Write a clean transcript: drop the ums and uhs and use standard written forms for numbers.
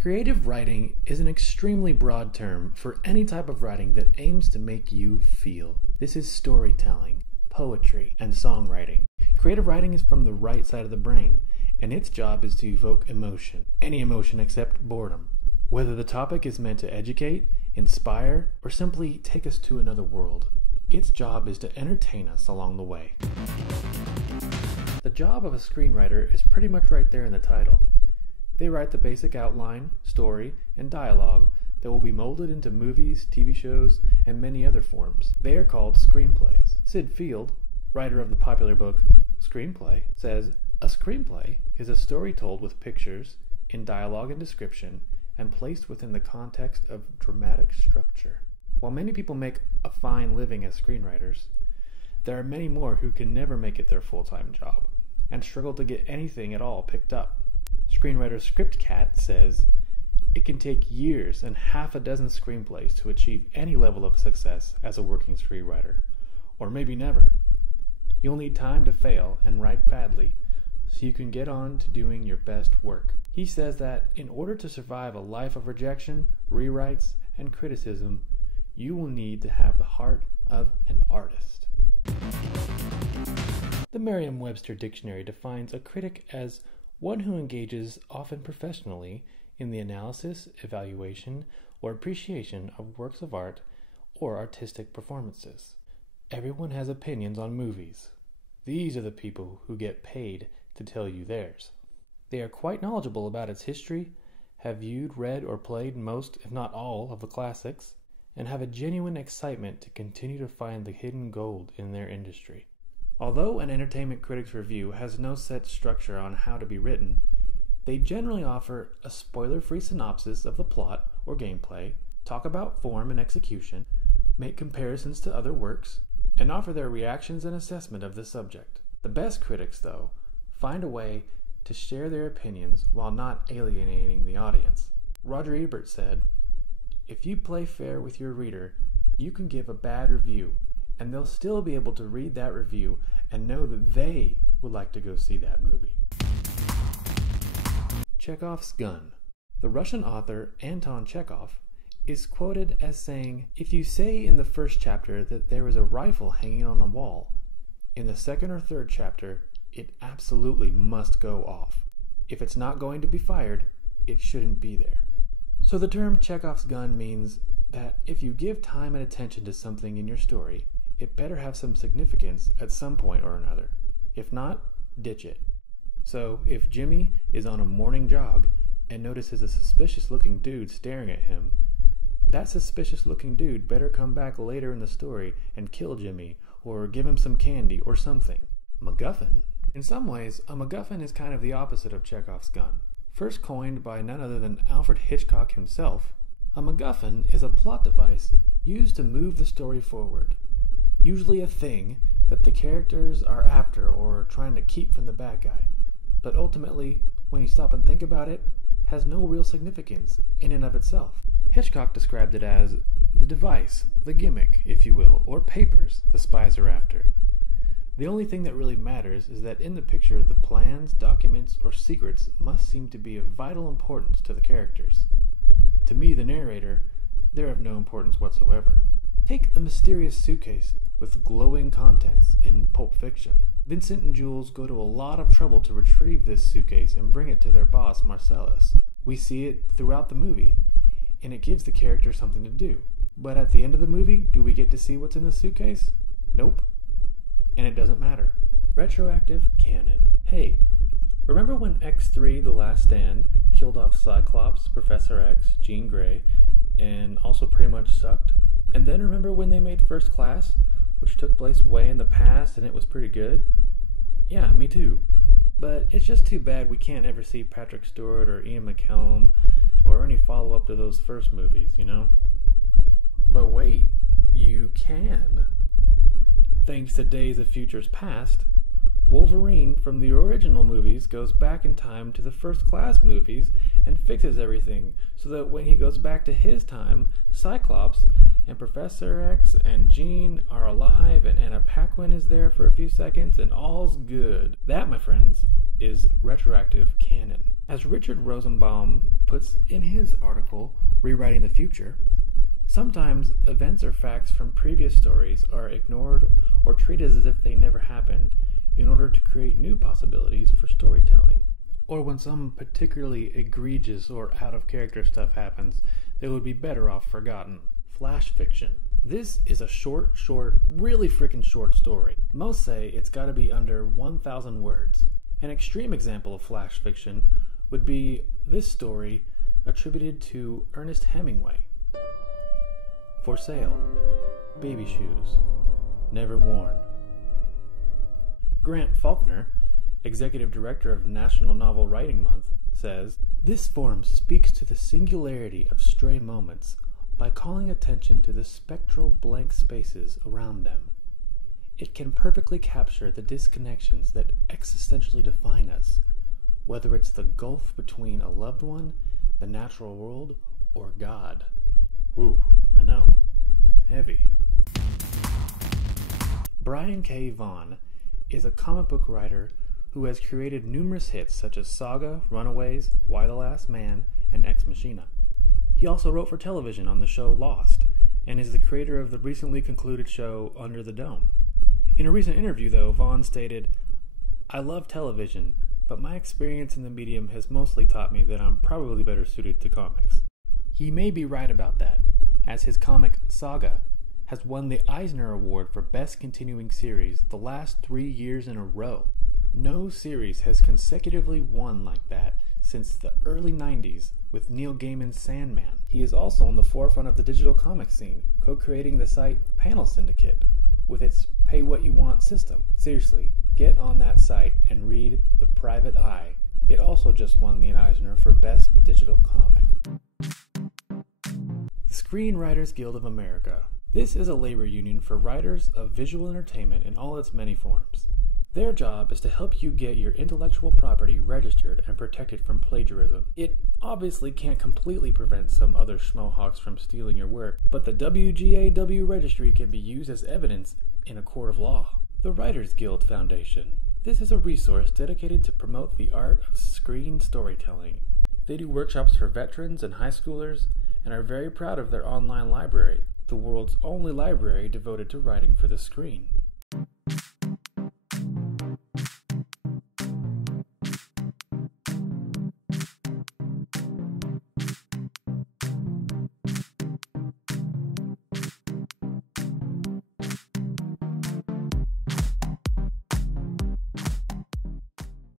Creative writing is an extremely broad term for any type of writing that aims to make you feel. This is storytelling, poetry, and songwriting. Creative writing is from the right side of the brain, and its job is to evoke emotion, any emotion except boredom. Whether the topic is meant to educate, inspire, or simply take us to another world, its job is to entertain us along the way. The job of a screenwriter is pretty much right there in the title. They write the basic outline, story, and dialogue that will be molded into movies, TV shows, and many other forms. They are called screenplays. Sid Field, writer of the popular book Screenplay, says, "A screenplay is a story told with pictures, in dialogue and description, and placed within the context of dramatic structure." While many people make a fine living as screenwriters, there are many more who can never make it their full-time job and struggle to get anything at all picked up. Screenwriter ScriptCat says, "It can take years and half a dozen screenplays to achieve any level of success as a working screenwriter, or maybe never. You'll need time to fail and write badly so you can get on to doing your best work." He says that in order to survive a life of rejection, rewrites, and criticism, you will need to have the heart of an artist. The Merriam-Webster Dictionary defines a critic as one who engages, often professionally, in the analysis, evaluation, or appreciation of works of art or artistic performances. Everyone has opinions on movies. These are the people who get paid to tell you theirs. They are quite knowledgeable about its history, have viewed, read, or played most, if not all, of the classics, and have a genuine excitement to continue to find the hidden gold in their industry. Although an entertainment critic's review has no set structure on how to be written, they generally offer a spoiler-free synopsis of the plot or gameplay, talk about form and execution, make comparisons to other works, and offer their reactions and assessment of the subject. The best critics, though, find a way to share their opinions while not alienating the audience. Roger Ebert said, "If you play fair with your reader, you can give a bad review, and they'll still be able to read that review and know that they would like to go see that movie." Chekhov's gun. The Russian author Anton Chekhov is quoted as saying, "If you say in the first chapter that there is a rifle hanging on a wall, in the second or third chapter, it absolutely must go off. If it's not going to be fired, it shouldn't be there." So the term Chekhov's gun means that if you give time and attention to something in your story, it better have some significance at some point or another. If not, ditch it. So, if Jimmy is on a morning jog and notices a suspicious-looking dude staring at him, that suspicious-looking dude better come back later in the story and kill Jimmy, or give him some candy or something. MacGuffin. In some ways, a MacGuffin is kind of the opposite of Chekhov's gun. First coined by none other than Alfred Hitchcock himself, a MacGuffin is a plot device used to move the story forward. Usually a thing that the characters are after or trying to keep from the bad guy, but ultimately, when you stop and think about it, has no real significance in and of itself. Hitchcock described it as the device, the gimmick, if you will, or papers the spies are after. The only thing that really matters is that in the picture, the plans, documents, or secrets must seem to be of vital importance to the characters. To me, the narrator, they're of no importance whatsoever. Take the mysterious suitcase with glowing contents in Pulp Fiction. Vincent and Jules go to a lot of trouble to retrieve this suitcase and bring it to their boss, Marcellus. We see it throughout the movie, and it gives the character something to do. But at the end of the movie, do we get to see what's in the suitcase? Nope. And it doesn't matter. Retroactive canon. Hey, remember when X3 The Last Stand killed off Cyclops, Professor X, Jean Grey, and also pretty much sucked? And then remember when they made First Class, which took place way in the past and it was pretty good? Yeah, me too. But it's just too bad we can't ever see Patrick Stewart or Ian McKellen or any follow-up to those first movies, you know? But wait, you can. Thanks to Days of Futures Past, Wolverine from the original movies goes back in time to the First Class movies and fixes everything so that when he goes back to his time, Cyclops and Professor X and Jean are alive and Anna Paquin is there for a few seconds and all's good. That, my friends, is retroactive canon. As Richard Rosenbaum puts in his article, Rewriting the Future, sometimes events or facts from previous stories are ignored or treated as if they never happened in order to create new possibilities for storytelling. Or when some particularly egregious or out-of-character stuff happens, they would be better off forgotten. Flash fiction. This is a short, really freaking short story. Most say it's gotta be under 1,000 words. An extreme example of flash fiction would be this story attributed to Ernest Hemingway. For sale. Baby shoes. Never worn. Grant Faulkner, executive director of National Novel Writing Month, says, "This form speaks to the singularity of stray moments by calling attention to the spectral blank spaces around them. It can perfectly capture the disconnections that existentially define us, whether it's the gulf between a loved one, the natural world, or God." Whew, I know. Heavy. Brian K. Vaughan is a comic book writer who has created numerous hits such as Saga, Runaways, Y the Last Man, and Ex Machina. He also wrote for television on the show Lost, and is the creator of the recently concluded show Under the Dome. In a recent interview, though, Vaughan stated, "I love television, but my experience in the medium has mostly taught me that I'm probably better suited to comics." He may be right about that, as his comic Saga has won the Eisner Award for Best Continuing Series the last 3 years in a row. No series has consecutively won like that since the early 90s with Neil Gaiman's Sandman. He is also on the forefront of the digital comic scene, co-creating the site Panel Syndicate with its pay what you want system. Seriously, get on that site and read The Private Eye. It also just won the Eisner for Best Digital Comic. The Screenwriters Guild of America. This is a labor union for writers of visual entertainment in all its many forms. Their job is to help you get your intellectual property registered and protected from plagiarism. It obviously can't completely prevent some other schmohawks from stealing your work, but the WGAW registry can be used as evidence in a court of law. The Writers Guild Foundation. This is a resource dedicated to promote the art of screen storytelling. They do workshops for veterans and high schoolers and are very proud of their online library, the world's only library devoted to writing for the screen.